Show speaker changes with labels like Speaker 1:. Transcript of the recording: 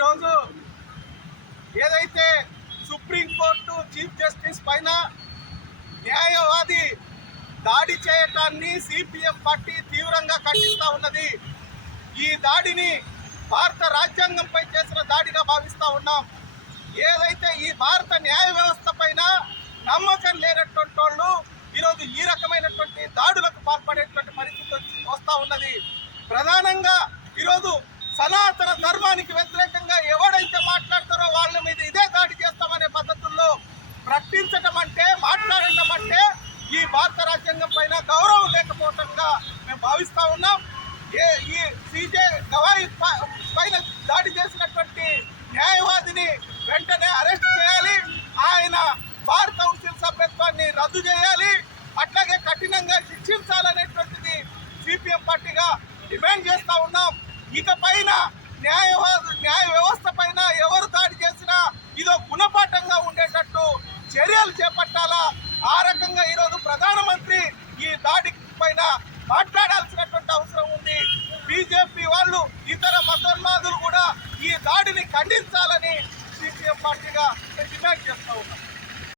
Speaker 1: ఈరోజు ఏదైతే supreme court chief justice పైన న్యాయవాది దాడి చేయటాన్ని సిపిఎం పార్టీ తీవ్రంగా ఖండిస్తూ ఉన్నది. ఈ దాడిని భారత రాజ్యాంగంపై చేసిన దాడిగా భావిస్తూ ఉన్నాం. ఏదైతే ఈ భారత న్యాయ వ్యవస్థ పైన నమ్మకం లేనటువంటి వాళ్ళు ఈరోజు ఈ రకమైనటువంటి దాడులకు పాల్పడేటువంటి పరిస్థితి వస్తూ ఉన్నది. ప్రధానంగా ఈరోజు సనాతన ధర్మానికి వ్యతిరేకంగా ఎవడైతే మాట్లాడతారో వాళ్ళ మీద ఇదే దాడి చేస్తామనే పద్ధతుల్లో ప్రకటించటం అంటే మాట్లాడటం అంటే ఈ భారత రాజ్యాంగం పైన గౌరవం లేకపోవటంగా మేము భావిస్తా ఉన్నాం. ఏ ఈ సీజే గవాయి పైన దాడి చేసినటువంటి న్యాయవాదిని వెంటనే అరెస్ట్ చేయాలి. ఆయన బార్ కౌన్సిల్ సభ్యత్వాన్ని రద్దు చేయాలి. అట్లాగే కఠినంగా శిక్షించాలనేటువంటిది సిపిఎం పార్టీగా డిమాండ్ చేస్తూ ఉన్నాం. ఇక పైన న్యాయ వ్యవస్థ పైన ఎవరు దాడి చేసినా ఇదో గుణపాఠంగా ఉండేటట్టు చర్యలు చేపట్టాలా? ఆ రకంగా ఈరోజు ప్రధానమంత్రి ఈ దాడి పైన మాట్లాడాల్సినటువంటి అవసరం ఉంది. బీజేపీ వాళ్ళు ఇతర మతోన్మాదులు కూడా ఈ దాడిని ఖండించాలని సిపిఎం పార్టీగా డిమాండ్ చేస్తూ ఉన్నారు.